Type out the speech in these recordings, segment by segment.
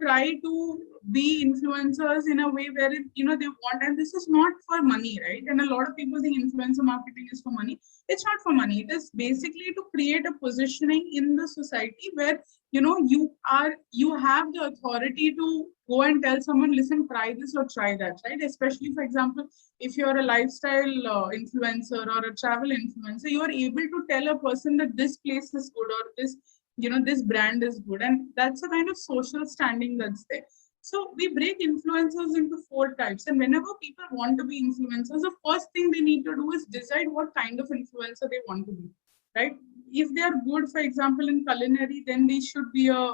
try to be influencers in a way where they want, and this is not for money, right? And a lot of people think influencer marketing is for money. It's not for money. It is basically to create a positioning in the society where you have the authority to go and tell someone, listen, try this or try that, right? Especially, for example, if you're a lifestyle influencer or a travel influencer, you are able to tell a person that this place is good, or this brand is good, and that's a kind of social standing that's there. So we break influencers into 4 types, and whenever people want to be influencers, the first thing they need to do is decide what kind of influencer they want to be, right? If they are good, for example, in culinary, then they should be a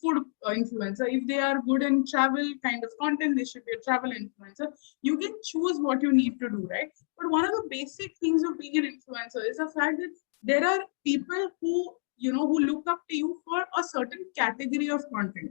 food influencer. If they are good in travel kind of content, they should be a travel influencer. You can choose what you need to do, right? But one of the basic things of being an influencer is the fact that there are people who look up to you for a certain category of content.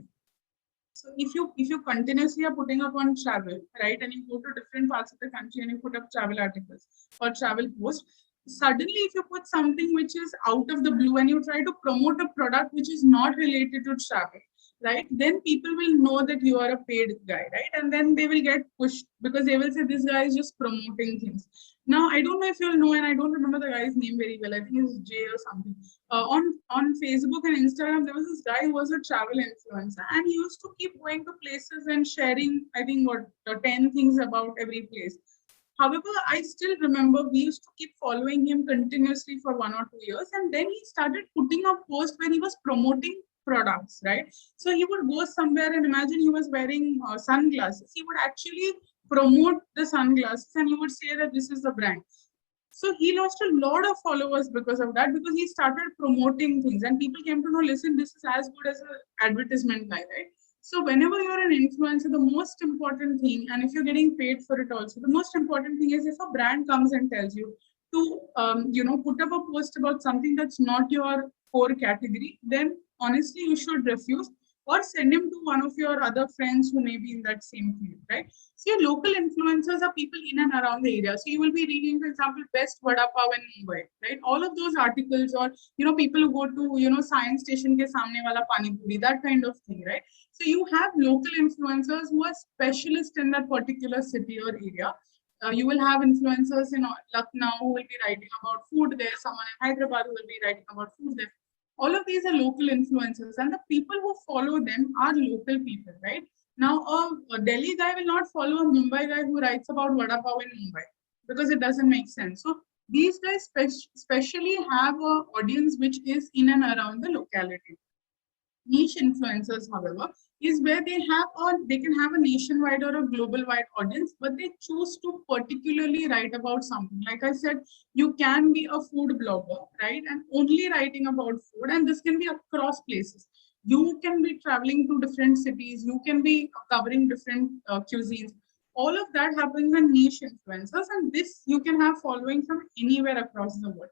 So if you continuously are putting up on travel, right, and you go to different parts of the country and you put up travel articles or travel posts, suddenly if you put something which is out of the blue and you try to promote a product which is not related to travel, right, then people will know that you are a paid guy, right, and then they will get pushed because they will say this guy is just promoting things. Now I don't know if you'll know, and I don't remember the guy's name very well. I think it's Jay or something. On Facebook and Instagram, there was this guy who was a travel influencer, and he used to keep going to places and sharing, I think, 10 things about every place. However, I still remember we used to keep following him continuously for 1 or 2 years, and then he started putting up posts where he was promoting products, right? So he would go somewhere and imagine he was wearing sunglasses. He would actually promote the sunglasses and he would say that this is the brand. So he lost a lot of followers because of that, because he started promoting things and people came to know, listen, this is as good as an advertisement guy, right? So whenever you're an influencer, the most important thing, and if you're getting paid for it also, the most important thing is if a brand comes and tells you to, put up a post about something that's not your core category, then honestly, you should refuse or send him to one of your other friends who may be in that same field, right? See, local influencers are people in and around the area. So you will be reading, for example, best vada pav in Mumbai, right? All of those articles, or people who go to science station ke samne wala pani puri, that kind of thing, right? So you have local influencers who are specialists in that particular city or area. You will have influencers in Lucknow who will be writing about food there. Someone in Hyderabad who will be writing about food there. All of these are local influencers, and the people who follow them are local people, right? Now, a Delhi guy will not follow a Mumbai guy who writes about vada pav in Mumbai because it doesn't make sense. So these guys specially have an audience which is in and around the locality. Niche influencers, however, is where they can have a nationwide or a global wide audience, but they choose to particularly write about something. Like I said, you can be a food blogger, right, and only writing about food, and this can be across places. You can be traveling to different cities. You can be covering different cuisines. All of that happens in niche influencers, and this you can have following from anywhere across the world.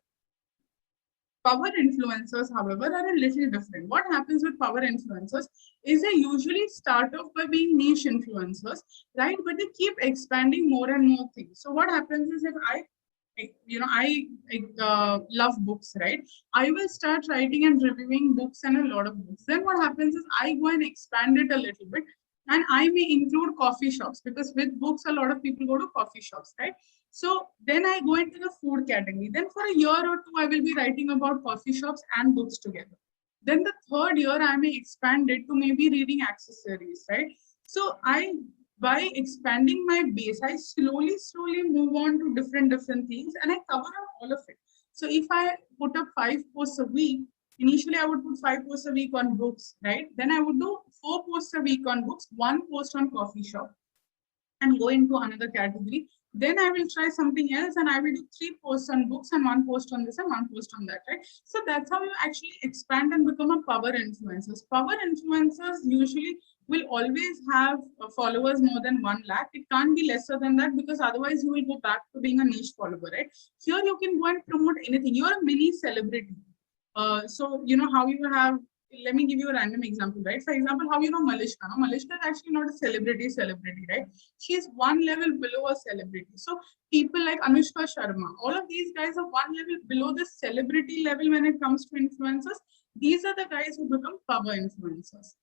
Power influencers, however, are a little different. What happens with power influencers is they usually start off by being niche influencers, right? But they keep expanding more and more things. So what happens is if I love books, right? I will start writing and reviewing books and a lot of books. Then what happens is I go and expand it a little bit, and I may include coffee shops because with books, a lot of people go to coffee shops, right? So then I go into the food category. Then for a year or two, I will be writing about coffee shops and books together. Then the third year, I may expand it to maybe reading accessories, right? So by expanding my base, I slowly move on to different things, and I cover up all of it. So if I put up 5 posts a week, initially I would put 5 posts a week on books, right? Then I would do 4 posts a week on books, 1 post on coffee shop, and go into another category. Then I will try something else and I will do 3 posts on books and 1 post on this and 1 post on that, right? So that's how you actually expand and become a power influencers. Power influencers usually will always have followers more than 1 lakh. It can't be lesser than that because otherwise you will go back to being a niche follower, right? Here you can go and promote anything. You're a mini celebrity. So you know how you have, let me give you a random example, right? For example, how you know Malishka? No? Malishka is actually not a celebrity, right? She's one level below a celebrity. So people like Anushka Sharma, all of these guys are one level below the celebrity level when it comes to influencers. These are the guys who become power influencers.